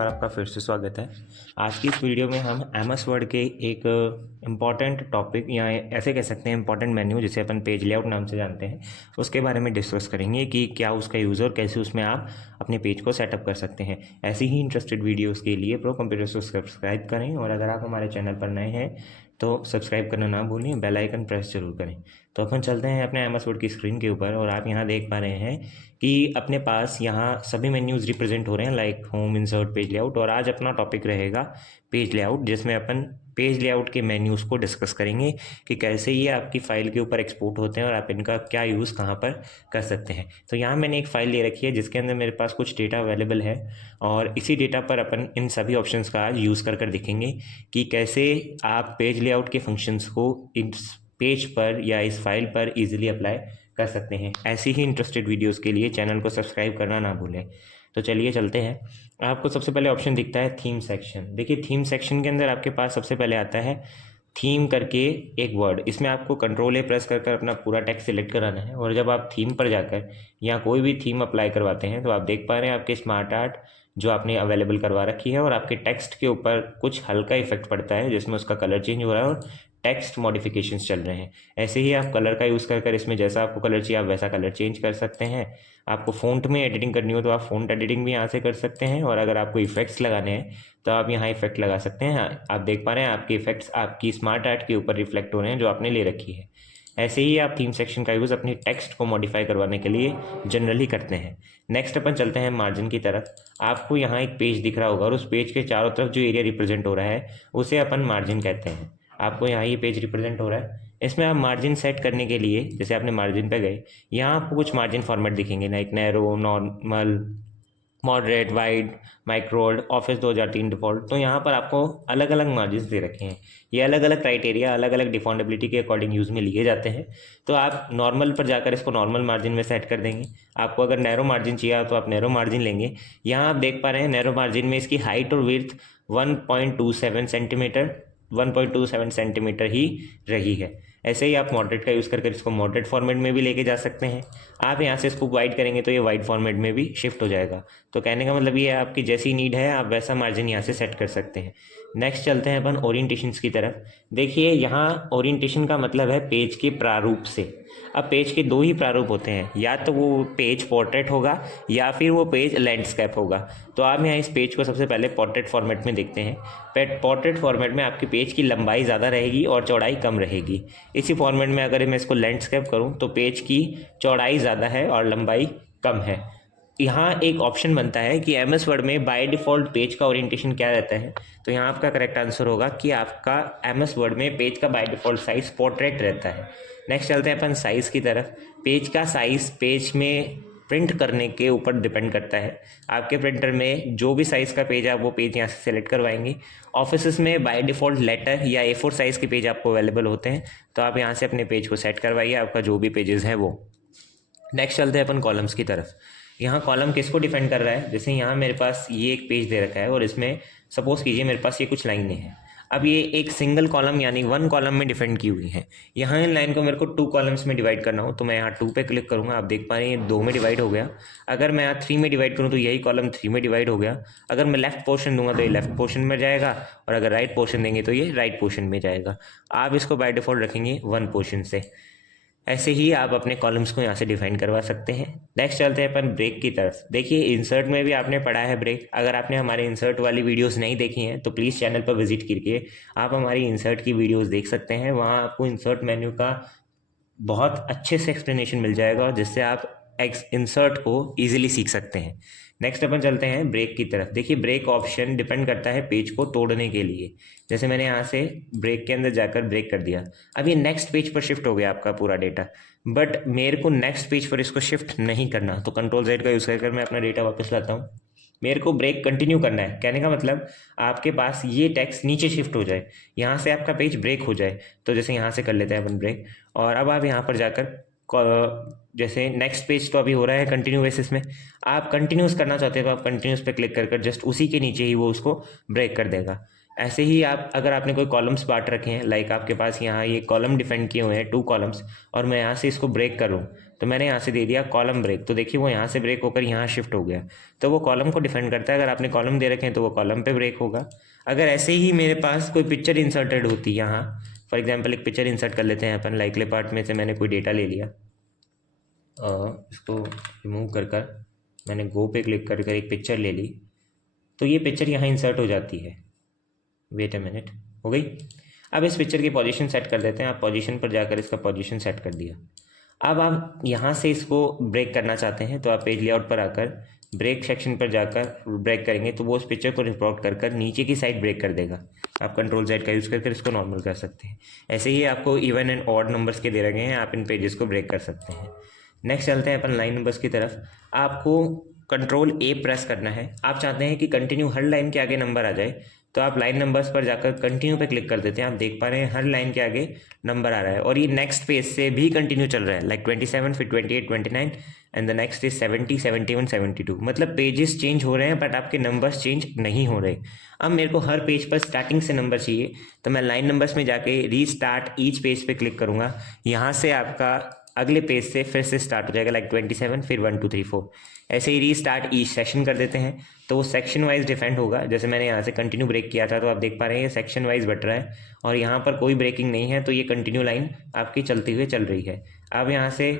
बार आपका फिर से स्वागत है। आज की इस वीडियो में हम एमएस वर्ड के एक इम्पॉर्टेंट टॉपिक या ऐसे कह सकते हैं इम्पॉर्टेंट मेन्यू जिसे अपन पेज लेआउट नाम से जानते हैं उसके बारे में डिस्कस करेंगे कि क्या उसका यूज़ और कैसे उसमें आप अपने पेज को सेटअप कर सकते हैं। ऐसी ही इंटरेस्टेड वीडियोज़ के लिए प्रो कंप्यूटर्स को सब्सक्राइब करें और अगर आप हमारे चैनल पर नए हैं तो सब्सक्राइब करना ना भूलें, बेल आइकन प्रेस जरूर करें। तो अपन चलते हैं अपने एमएस वर्ड की स्क्रीन के ऊपर और आप यहाँ देख पा रहे हैं कि अपने पास यहाँ सभी मेन्यूज़ रिप्रेजेंट हो रहे हैं like home, insert, page layout. और आज अपना टॉपिक रहेगा पेज लेआउट, जिसमें अपन पेज लेआउट के मेन्यूज़ को डिस्कस करेंगे कि कैसे ये आपकी फ़ाइल के ऊपर एक्सपोर्ट होते हैं और आप इनका क्या यूज़ कहाँ पर कर सकते हैं। तो यहाँ मैंने एक फ़ाइल ले रखी है जिसके अंदर मेरे पास कुछ डेटा अवेलेबल है और इसी डेटा पर अपन इन सभी ऑप्शंस का आज यूज़ कर दिखेंगे कि कैसे आप पेज लेआउट के फंक्शंस को इस पेज पर या इस फाइल पर ईजिली अप्लाई कर सकते हैं। ऐसी ही इंटरेस्टेड वीडियोस के लिए चैनल को सब्सक्राइब करना ना भूलें। तो चलिए चलते हैं। आपको सबसे पहले ऑप्शन दिखता है थीम सेक्शन। देखिए थीम सेक्शन के अंदर आपके पास सबसे पहले आता है थीम करके एक वर्ड। इसमें आपको Ctrl+A प्रेस कर अपना पूरा टेक्स्ट सिलेक्ट कराना है और जब आप थीम पर जाकर या कोई भी थीम अप्लाई करवाते हैं तो आप देख पा रहे हैं आपके स्मार्ट आर्ट जो आपने अवेलेबल करवा रखी है और आपके टेक्स्ट के ऊपर कुछ हल्का इफेक्ट पड़ता है जिसमें उसका कलर चेंज हो रहा है और टेक्स्ट मॉडिफिकेशंस चल रहे हैं। ऐसे ही आप कलर का यूज़ कर इसमें जैसा आपको कलर चाहिए आप वैसा कलर चेंज कर सकते हैं। आपको फ़ॉन्ट में एडिटिंग करनी हो तो आप फ़ॉन्ट एडिटिंग भी यहाँ से कर सकते हैं और अगर आपको इफेक्ट्स लगाने हैं तो आप यहाँ इफेक्ट लगा सकते हैं। आप देख पा रहे हैं आपके इफेक्ट्स आपकी स्मार्ट आर्ट के ऊपर रिफ्लेक्ट हो रहे हैं जो आपने ले रखी है। ऐसे ही आप थीम सेक्शन का यूज़ अपनी टेक्स्ट को मॉडिफाई करवाने के लिए जनरली करते हैं। नेक्स्ट अपन चलते हैं मार्जिन की तरफ। आपको यहाँ एक पेज दिख रहा होगा और उस पेज के चारों तरफ जो एरिया रिप्रेजेंट हो रहा है उसे अपन मार्जिन कहते हैं। आपको यहाँ ये पेज रिप्रेजेंट हो रहा है, इसमें आप मार्जिन सेट करने के लिए जैसे आपने मार्जिन पे गए यहाँ आपको कुछ मार्जिन फॉर्मेट दिखेंगे like narrow, normal, moderate, wide, mirrored, Office 2003 default. तो यहाँ पर आपको अलग अलग मार्जिन दे रखे हैं। ये अलग अलग क्राइटेरिया अलग अलग डिफॉल्टेबिलिटी के अकॉर्डिंग यूज़ में लिए जाते हैं। तो आप नॉर्मल पर जाकर इसको नॉर्मल मार्जिन में सेट कर देंगे। आपको अगर नैरो मार्जिन चाहिए तो आप नैरो मार्जिन लेंगे। यहाँ आप देख पा रहे हैं नैरो मार्जिन में इसकी हाइट और विड्थ 1.27 सेंटीमीटर 1.27 सेंटीमीटर ही रही है। ऐसे ही आप मॉडरेट का यूज़ कर इसको मॉडरेट फॉर्मेट में भी लेके जा सकते हैं। आप यहाँ से इसको वाइड करेंगे तो ये वाइड फॉर्मेट में भी शिफ्ट हो जाएगा। तो कहने का मतलब ये है आपकी जैसी नीड है आप वैसा मार्जिन यहाँ से सेट कर सकते हैं। नेक्स्ट चलते हैं अपन ओरिएंटेशंस की तरफ। देखिए यहाँ ओरिएंटेशन का मतलब है पेज के प्रारूप से। अब पेज के दो ही प्रारूप होते हैं, या तो वो पेज पोर्ट्रेट होगा या फिर वो पेज लैंडस्केप होगा। तो आप यहाँ इस पेज को सबसे पहले पोर्ट्रेट फॉर्मेट में देखते हैं। पोर्ट्रेट फॉर्मेट में आपके पेज की लंबाई ज़्यादा रहेगी और चौड़ाई कम रहेगी। इसी फॉर्मेट में अगर मैं इसको लैंडस्केप करूँ तो पेज की चौड़ाई ज़्यादा है और लंबाई कम है। यहाँ एक ऑप्शन बनता है कि एमएस वर्ड में बाय डिफ़ॉल्ट पेज का ओरिएंटेशन क्या रहता है। तो यहाँ आपका करेक्ट आंसर होगा कि आपका एमएस वर्ड में पेज का बाय डिफ़ॉल्ट साइज़ पोर्ट्रेट रहता है। नेक्स्ट चलते हैं अपन साइज़ की तरफ। पेज का साइज़ पेज में प्रिंट करने के ऊपर डिपेंड करता है। आपके प्रिंटर में जो भी साइज़ का पेज है आप वो पेज यहाँ से सेलेक्ट करवाएंगे। ऑफिस में बाय डिफ़ॉल्ट लेटर या A4 साइज़ के पेज आपको अवेलेबल होते हैं, तो आप यहाँ से अपने पेज को सेट करवाइए आपका जो भी पेजेस है वो। नेक्स्ट चलते हैं अपन कॉलम्स की तरफ। यहाँ कॉलम किसको डिफेंड कर रहा है, जैसे यहाँ मेरे पास ये एक पेज दे रखा है और इसमें सपोज कीजिए मेरे पास ये कुछ लाइनें हैं। अब ये एक सिंगल कॉलम यानी वन कॉलम में डिफेंड की हुई है। यहाँ इन लाइन को मेरे को 2 कॉलम्स में डिवाइड करना हो तो मैं यहाँ 2 पे क्लिक करूँगा। आप देख पा रहे हैं ये 2 में डिवाइड हो गया। अगर मैं यहाँ 3 में डिवाइड करूँ तो यही कॉलम 3 में डिवाइड हो गया। अगर मैं लेफ्ट पोर्शन दूंगा तो ये लेफ्ट पोर्शन में जाएगा और अगर राइट पोर्शन देंगे तो ये राइट पोर्शन में जाएगा। आप इसको बाय डिफ़ॉल्ट रखेंगे 1 पोर्शन से। ऐसे ही आप अपने कॉलम्स को यहाँ से डिफाइन करवा सकते हैं। नेक्स्ट चलते हैं अपन ब्रेक की तरफ। देखिए इंसर्ट में भी आपने पढ़ा है ब्रेक। अगर आपने हमारे इंसर्ट वाली वीडियोस नहीं देखी हैं तो प्लीज़ चैनल पर विजिट करके आप हमारी इंसर्ट की वीडियोस देख सकते हैं। वहाँ आपको इंसर्ट मेन्यू का बहुत अच्छे से एक्सप्लेनेशन मिल जाएगा और जिससे आप इंसर्ट को ईजिली सीख सकते हैं। नेक्स्ट अपन चलते हैं ब्रेक की तरफ। देखिए ब्रेक ऑप्शन डिपेंड करता है पेज को तोड़ने के लिए। जैसे मैंने यहाँ से ब्रेक के अंदर जाकर ब्रेक कर दिया, अब ये नेक्स्ट पेज पर शिफ्ट हो गया आपका पूरा डेटा, बट मेरे को नेक्स्ट पेज पर इसको शिफ्ट नहीं करना तो Ctrl+Z का यूज़ कर मैं अपना डेटा वापस लाता हूँ। मेरे को ब्रेक कंटिन्यू करना है, कहने का मतलब आपके पास ये टेक्स्ट नीचे शिफ्ट हो जाए, यहाँ से आपका पेज ब्रेक हो जाए। तो जैसे यहाँ से कर लेते हैं अपन ब्रेक और अब आप यहाँ पर जाकर जैसे नेक्स्ट पेज तो अभी हो रहा है कंटिन्यू बेसिस में, आप कंटिन्यूस करना चाहते हो तो आप कंटिन्यूस पे क्लिक कर जस्ट उसी के नीचे ही वो उसको ब्रेक कर देगा। ऐसे ही आप अगर आपने कोई कॉलम्स बांट रखे हैं, लाइक आपके पास यहाँ ये कॉलम डिफाइन किए हुए हैं 2 कॉलम्स, और मैं यहाँ से इसको ब्रेक करूँ तो मैंने यहाँ से दे दिया कॉलम ब्रेक, तो देखिए वो यहाँ से ब्रेक होकर यहाँ शिफ्ट हो गया। तो वो कॉलम को डिफाइन करता है, अगर आपने कॉलम दे रखे हैं तो वो कॉलम पे ब्रेक होगा। अगर ऐसे ही मेरे पास कोई पिक्चर इंसर्टेड होती है यहाँ, फॉर एग्जाम्पल एक पिक्चर इंसर्ट कर लेते हैं अपन, लाइकली पार्ट में से मैंने कोई डेटा ले लिया, इसको रिमूव कर मैंने गो पे क्लिक कर एक पिक्चर ले ली, तो ये पिक्चर यहाँ इंसर्ट हो जाती है। वेट अ मिनट, हो गई। अब इस पिक्चर की पोजीशन सेट कर देते हैं। आप पोजीशन पर जाकर इसका पोजीशन सेट कर दिया। अब आप यहाँ से इसको ब्रेक करना चाहते हैं तो आप पेज लेआउट पर आकर ब्रेक सेक्शन पर जाकर ब्रेक करेंगे तो वो उस पिक्चर को रिपोर्ट कर नीचे की साइड ब्रेक कर देगा। आप कंट्रोल Z का यूज़ करके इसको नॉर्मल कर सकते हैं। ऐसे ही आपको इवन एंड ऑड नंबर्स के दे रखे हैं, आप इन पेजेस को ब्रेक कर सकते हैं। नेक्स्ट चलते हैं अपन लाइन नंबर्स की तरफ। आपको कंट्रोल A प्रेस करना है। आप चाहते हैं कि कंटिन्यू हर लाइन के आगे नंबर आ जाए, तो आप लाइन नंबर्स पर जाकर कंटिन्यू पे क्लिक कर देते हैं। आप देख पा रहे हैं हर लाइन के आगे नंबर आ रहा है और ये नेक्स्ट पेज से भी कंटिन्यू चल रहा है, लाइक 27, फिर 28, 29 एंड द नेक्स्ट इज 70, 71, 72। मतलब पेजेस चेंज हो रहे हैं बट आपके नंबर्स चेंज नहीं हो रहे। अब मेरे को हर पेज पर स्टार्टिंग से नंबर चाहिए, तो मैं लाइन नंबर्स में जाके रीस्टार्ट ईच पेज पे क्लिक करूँगा। यहाँ से आपका अगले पेज से फिर से स्टार्ट हो जाएगा, लाइक 27, फिर 1 2 3 4। ऐसे ही रीस्टार्ट ईच सेक्शन कर देते हैं तो वो सेक्शन वाइज डिफेंड होगा। जैसे मैंने यहाँ से कंटिन्यू ब्रेक किया था तो आप देख पा रहे हैं ये सेक्शन वाइज बट रहा है और यहाँ पर कोई ब्रेकिंग नहीं है, तो ये कंटिन्यू लाइन आपकी चलती हुई चल रही है। अब यहाँ से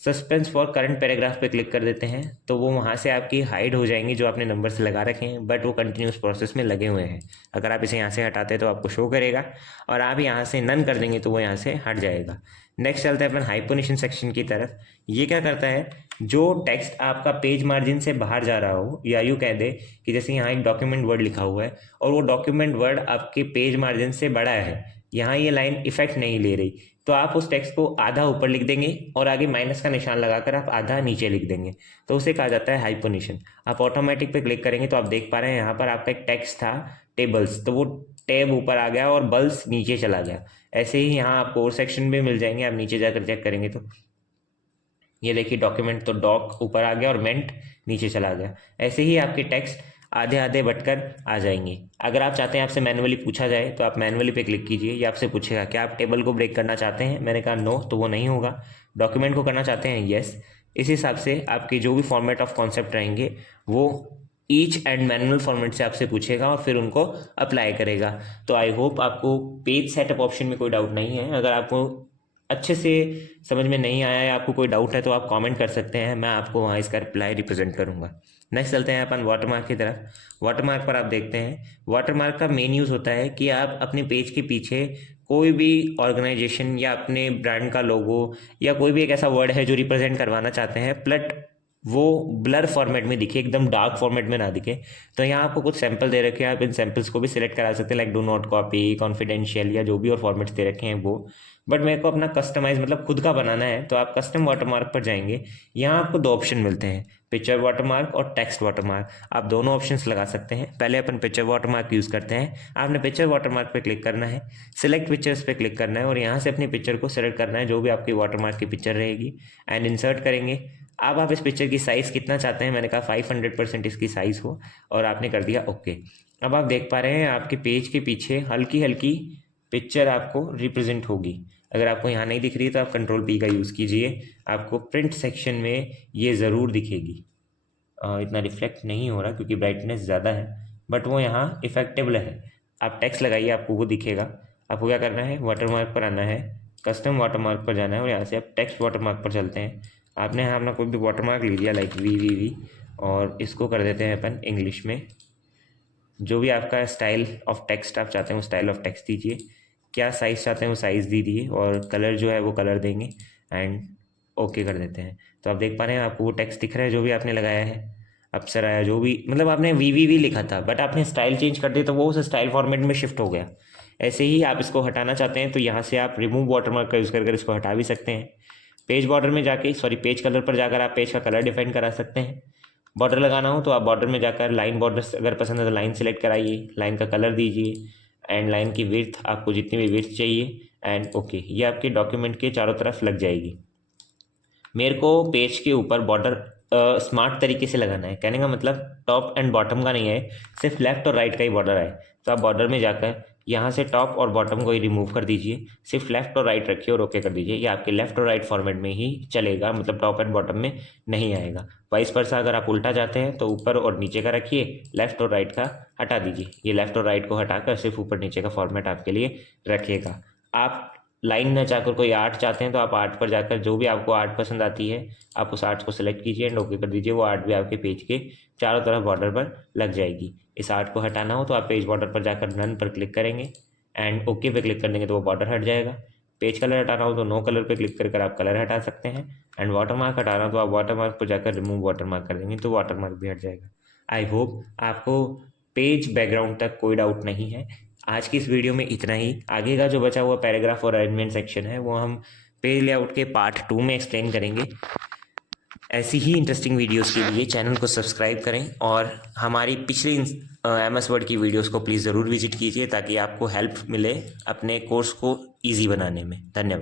सस्पेंस फॉर करंट पैराग्राफ पे क्लिक कर देते हैं तो वो वहाँ से आपकी हाइड हो जाएंगी जो आपने नंबर से लगा रखे हैं, बट वो कंटिन्यूस प्रोसेस में लगे हुए हैं। अगर आप इसे यहाँ से हटाते हैं तो आपको शो करेगा और आप यहाँ से नन कर देंगे तो वो यहाँ से हट जाएगा। नेक्स्ट चलते हैं अपन हाइपोनिशन सेक्शन की तरफ। ये क्या करता है, जो टेक्स्ट आपका पेज मार्जिन से बाहर जा रहा हो, या यूँ कह दे कि जैसे यहाँ एक डॉक्यूमेंट वर्ड लिखा हुआ है और वो डॉक्यूमेंट वर्ड आपके पेज मार्जिन से बड़ा है, यहाँ ये लाइन इफेक्ट नहीं ले रही, तो आप उस टेक्स्ट को आधा ऊपर लिख देंगे और आगे माइनस का निशान लगाकर आप आधा नीचे लिख देंगे, तो उसे कहा जाता है हाइपोनिशन। आप ऑटोमेटिक पे क्लिक करेंगे तो आप देख पा रहे हैं यहाँ पर आपका एक टेक्स्ट था टेबल्स, तो वो टैब ऊपर आ गया और बल्स नीचे चला गया। ऐसे ही यहाँ आपको और सेक्शन भी मिल जाएंगे, आप नीचे जाकर चेक करेंगे तो ये देखिए डॉक्यूमेंट तो डॉक ऊपर आ गया और मेंट नीचे चला गया। ऐसे ही आपके टेक्स्ट आधे आधे बटकर आ जाएंगे। अगर आप चाहते हैं आपसे मैनुअली पूछा जाए तो आप मैनुअली पे क्लिक कीजिए, ये आपसे पूछेगा क्या आप टेबल को ब्रेक करना चाहते हैं, मैंने कहा नो, तो वो नहीं होगा। डॉक्यूमेंट को करना चाहते हैं यस। इस हिसाब से आपके जो भी फॉर्मेट ऑफ कॉन्सेप्ट रहेंगे वो ईच एंड मैनुअल फॉर्मेट से आपसे पूछेगा और फिर उनको अप्लाई करेगा। तो आई होप आपको पेज सेटअप ऑप्शन में कोई डाउट नहीं है। अगर आपको अच्छे से समझ में नहीं आया है, आपको कोई डाउट है तो आप कमेंट कर सकते हैं, मैं आपको वहाँ इसका रिप्लाई रिप्रेजेंट करूँगा। नेक्स्ट चलते हैं अपन वाटरमार्क की तरफ। वाटरमार्क पर आप देखते हैं वाटरमार्क का मेन यूज़ होता है कि आप अपने पेज के पीछे कोई भी ऑर्गेनाइजेशन या अपने ब्रांड का लोगो या कोई भी एक ऐसा वर्ड है जो रिप्रेजेंट करवाना चाहते हैं, प्लट वो ब्लर फॉर्मेट में दिखे, एकदम डार्क फॉर्मेट में ना दिखे। तो यहाँ आपको कुछ सैंपल दे रखे हैं, आप इन सैंपल्स को भी सिलेक्ट करा सकते हैं, like do not copy, confidential या जो भी और फॉर्मेट्स दे रखे हैं वो। बट मेरे को अपना कस्टमाइज मतलब खुद का बनाना है, तो आप कस्टम वाटरमार्क पर जाएंगे। यहाँ आपको 2 ऑप्शन मिलते हैं, पिक्चर वाटरमार्क और टेक्स्ट वाटरमार्क। आप दोनों ऑप्शंस लगा सकते हैं। पहले अपन पिक्चर वाटरमार्क यूज़ करते हैं। आपने पिक्चर वाटरमार्क पे क्लिक करना है, सिलेक्ट पिक्चर्स पे क्लिक करना है और यहाँ से अपनी पिक्चर को सेलेक्ट करना है जो भी आपकी वाटरमार्क की पिक्चर रहेगी, एंड इंसर्ट करेंगे। अब आप इस पिक्चर की साइज़ कितना चाहते हैं, मैंने कहा 500% इसकी साइज़ हो और आपने कर दिया ओके। अब आप देख पा रहे हैं आपके पेज के पीछे हल्की हल्की पिक्चर आपको रिप्रेजेंट होगी। अगर आपको यहाँ नहीं दिख रही तो आप कंट्रोल P का यूज़ कीजिए, आपको प्रिंट सेक्शन में ये ज़रूर दिखेगी। इतना रिफ्लेक्ट नहीं हो रहा क्योंकि ब्राइटनेस ज़्यादा है, बट वो यहाँ इफेक्टेबल है। आप टेक्स्ट लगाइए, आपको वो दिखेगा। आपको क्या करना है, वाटरमार्क पर आना है, कस्टम वाटरमार्क पर जाना है और यहाँ से आप टेक्स्ट वाटरमार्क पर चलते हैं। आपने यहाँ अपना कोई भी वाटरमार्क ले लिया, लाइक VVV, और इसको कर देते हैं अपन इंग्लिश में। जो भी आपका स्टाइल ऑफ टेक्स्ट आप चाहते हैं वो स्टाइल ऑफ टेक्स्ट दीजिए, क्या साइज़ चाहते हैं वो साइज़ दीजिए और कलर जो है वो कलर देंगे एंड ओके कर देते हैं। तो आप देख पा रहे हैं आपको वो टेक्स्ट दिख रहा है जो भी आपने लगाया है, अप्सरा या जो भी, मतलब आपने VVV लिखा था बट आपने स्टाइल चेंज कर दिया तो वो उस स्टाइल फॉर्मेट में शिफ्ट हो गया। ऐसे ही आप इसको हटाना चाहते हैं तो यहाँ से आप रिमूव वाटरमार्क का यूज़ कर इसको हटा भी सकते हैं। पेज बॉर्डर में जाके पेज कलर पर जाकर आप पेज का कलर डिफाइन करा सकते हैं। बॉर्डर लगाना हो तो आप बॉर्डर में जाकर लाइन बॉर्डर अगर पसंद है तो लाइन सेलेक्ट कराइए, लाइन का कलर दीजिए एंड लाइन की विड्थ आपको जितनी भी विड्थ चाहिए एंड ओके। ये आपके डॉक्यूमेंट के चारों तरफ लग जाएगी। मेरे को पेज के ऊपर बॉर्डर स्मार्ट तरीके से लगाना है। कहने का मतलब टॉप एंड बॉटम का नहीं है, सिर्फ लेफ्ट और राइट का ही बॉर्डर है। तो आप बॉर्डर में जाकर यहाँ से टॉप और बॉटम को ही रिमूव कर दीजिए, सिर्फ लेफ्ट और राइट रखिए और ओके कर दीजिए। ये आपके लेफ्ट और राइट फॉर्मेट में ही चलेगा, मतलब टॉप एंड बॉटम में नहीं आएगा। वाइस वर्सा अगर आप उल्टा जाते हैं तो ऊपर और नीचे का रखिए, लेफ्ट और राइट का हटा दीजिए। ये लेफ्ट और राइट को हटाकर सिर्फ ऊपर नीचे का फॉर्मेट आपके लिए रखेगा। आप लाइन न चाहकर कोई आर्ट चाहते हैं तो आप आर्ट पर जाकर जो भी आपको आर्ट पसंद आती है आप उस आर्ट को सेलेक्ट कीजिए एंड ओके कर दीजिए। वो आर्ट भी आपके पेज के चारों तरफ बॉर्डर पर लग जाएगी। इस आर्ट को हटाना हो तो आप पेज बॉर्डर पर जाकर नन पर क्लिक करेंगे एंड ओके पे क्लिक कर देंगे तो वो बॉर्डर हट जाएगा। पेज कलर हटाना हो तो नो कलर पे क्लिक कर आप कलर हटा सकते हैं एंड वाटर मार्क हटाना हो तो आप वाटर मार्क पर जाकर रिमूव वाटर मार्क कर देंगे तो वाटर मार्क भी हट जाएगा। आई होप आपको पेज बैकग्राउंड तक कोई डाउट नहीं है। आज की इस वीडियो में इतना ही। आगे का जो बचा हुआ पैराग्राफ और अरेंजमेंट सेक्शन है वो हम पेज लेआउट के पार्ट 2 में एक्सप्लेन करेंगे। ऐसी ही इंटरेस्टिंग वीडियोस के लिए चैनल को सब्सक्राइब करें और हमारी पिछली MS वर्ड की वीडियोस को प्लीज़ ज़रूर विजिट कीजिए ताकि आपको हेल्प मिले अपने कोर्स को ईजी बनाने में। धन्यवाद।